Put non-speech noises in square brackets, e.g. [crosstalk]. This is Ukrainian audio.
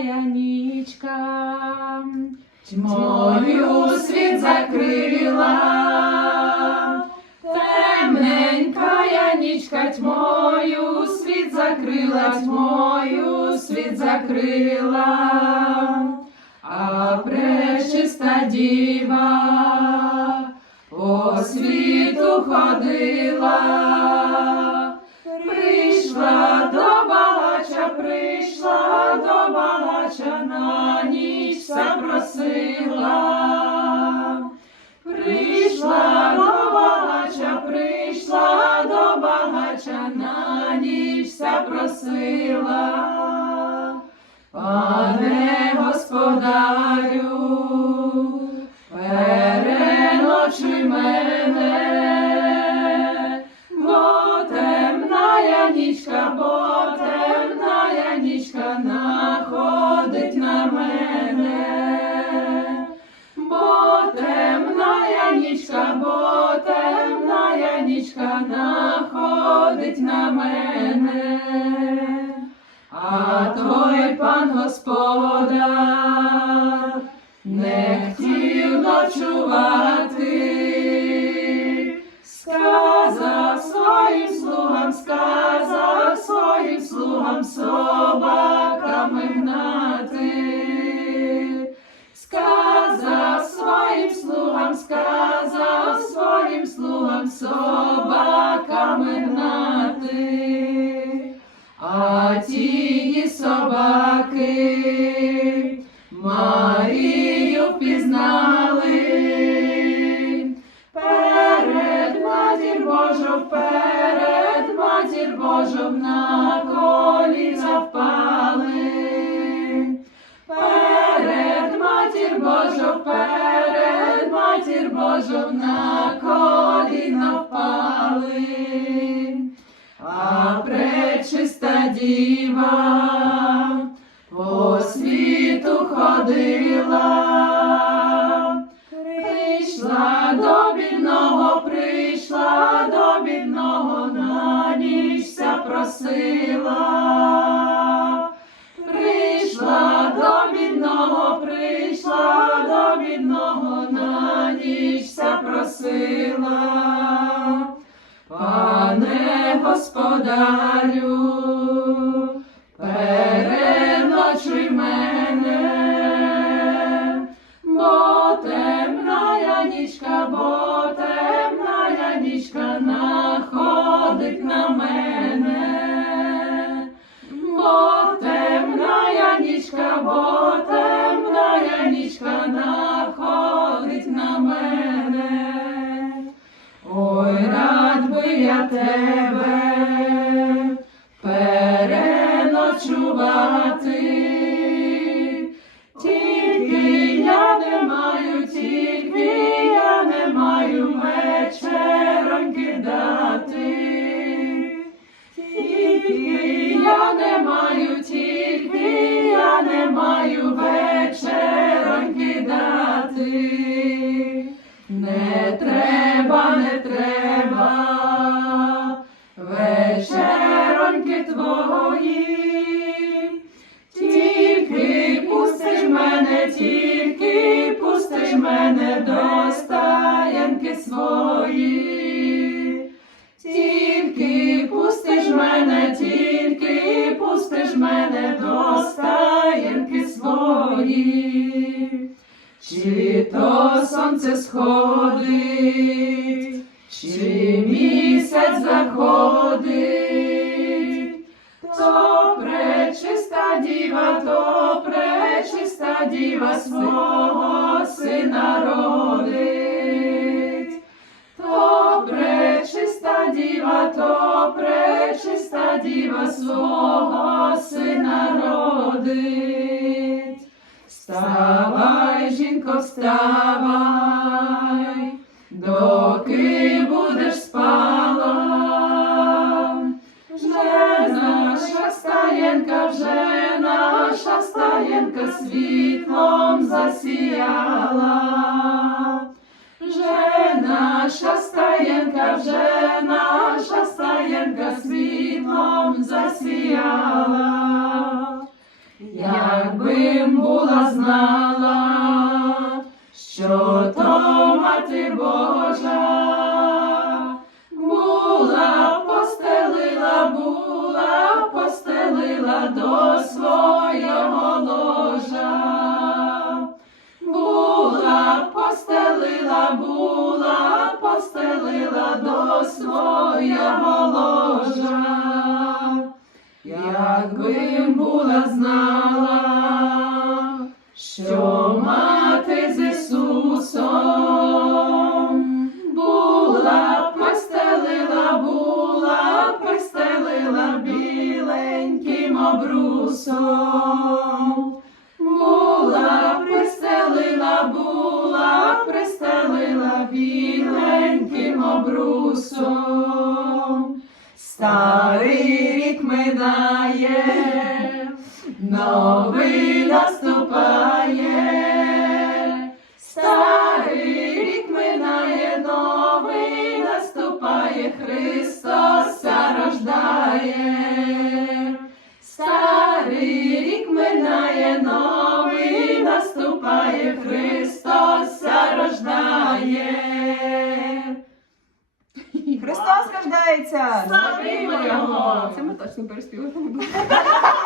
темная нічка, тьмою світ закрила, темненькая нічка, тьмою світ закрила, тьмою світ закрила, а пречиста діва по світу ходила. Прийшла до багача, прийшла до на ніч запросила. Прийшла до багача, прийшла до багача, на ніч запросила. Пане господарю, находить діва по світу ходила, прийшла до бідного, прийшла до бідного, на ніч вся просила. Прийшла до бідного, прийшла до бідного, на ніч вся просила. Пане господарю, нічка, бо темна нічка находить на мене, бо темна нічка, бо темна нічка находить на мене. Ой, рад би я тебе тільки пустиш мене, тільки пустиш мене до стаянки свої, тільки пустиш мене, тільки пустиш мене до стаянки свої. Чи сонце сходить, чи місяць заходить, то пречиста діва, то пречиста діва свого сина родить, то пречиста діва, то пречиста діва свого сина родить. Вставай, жінко, вставай, доки світлом засіяла. Вже наша стаєнка, вже наша стаєнка світлом засіяла. Якби була знала, що то мати Божа була, постелила, була, постелила до свого Якби була знала, що мати з Ісусом була, постелила, була, постелила біленьким обрусом. Була, пристелила, була, пристелила біленьким обрусом. Старий рік минає, новий наступає. Старий рік минає, новий наступає, Христос рождає. Старий рік минає, новий наступає, Христос рождає. Христос рождається! Його! Це ми точно будемо. [laughs]